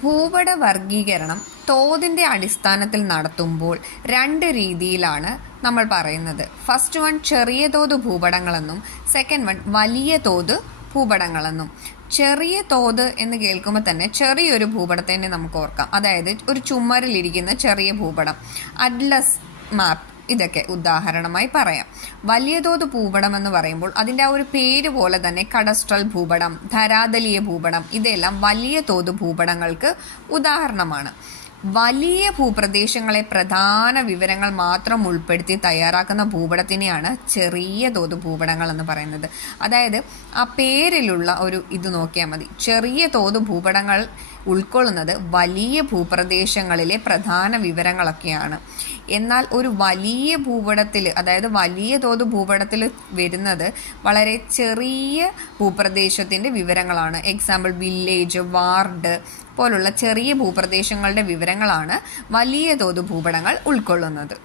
ഭൂപട വർഗീകരണം തോതിൻ്റെ അടിസ്ഥാനത്തിൽ നടത്തുമ്പോൾ രണ്ട് രീതിയിലാണ് നമ്മൾ പറയുന്നത്. ഫസ്റ്റ് വൺ ചെറിയ തോത് ഭൂപടങ്ങളെന്നും സെക്കൻഡ് വൺ വലിയ തോത് ഭൂപടങ്ങളെന്നും. ചെറിയ തോത് എന്ന് കേൾക്കുമ്പോൾ തന്നെ ചെറിയൊരു ഭൂപടത്തെ നമുക്ക് ഓർക്കാം. അതായത് ഒരു ചുമരിലിരിക്കുന്ന ചെറിയ ഭൂപടം, അറ്റ്ലസ് മാപ്പ്, ഇതൊക്കെ ഉദാഹരണമായി പറയാം. വലിയ തോത് ഭൂപടം എന്ന് പറയുമ്പോൾ അതിൻ്റെ ആ ഒരു പേര് പോലെ തന്നെ കഡസ്ട്രൽ ഭൂപടം, ധരാതലീയ ഭൂപടം, ഇതെല്ലാം വലിയ തോത് ഭൂപടങ്ങൾക്ക് ഉദാഹരണമാണ്. വലിയ ഭൂപ്രദേശങ്ങളെ പ്രധാന വിവരങ്ങൾ മാത്രം ഉൾപ്പെടുത്തി തയ്യാറാക്കുന്ന ഭൂപടത്തിനെയാണ് ചെറിയ തോത് ഭൂപടങ്ങൾ എന്ന് പറയുന്നത്. അതായത് ആ പേരിലുള്ള ഒരു ഇത് നോക്കിയാൽ മതി. ചെറിയ തോത് ഭൂപടങ്ങൾ ഉൾക്കൊള്ളുന്നത് വലിയ ഭൂപ്രദേശങ്ങളിലെ പ്രധാന വിവരങ്ങളൊക്കെയാണ്. എന്നാൽ ഒരു വലിയ ഭൂപടത്തിൽ, അതായത് വലിയ തോത് ഭൂപടത്തിൽ വരുന്നത് വളരെ ചെറിയ ഭൂപ്രദേശത്തിൻ്റെ വിവരങ്ങളാണ്. എക്സാമ്പിൾ വില്ലേജ്, വാർഡ് പോലുള്ള ചെറിയ ഭൂപ്രദേശങ്ങളുടെ വിവരങ്ങളാണ് വലിയ തോത് ഭൂപടങ്ങൾ ഉൾക്കൊള്ളുന്നത്.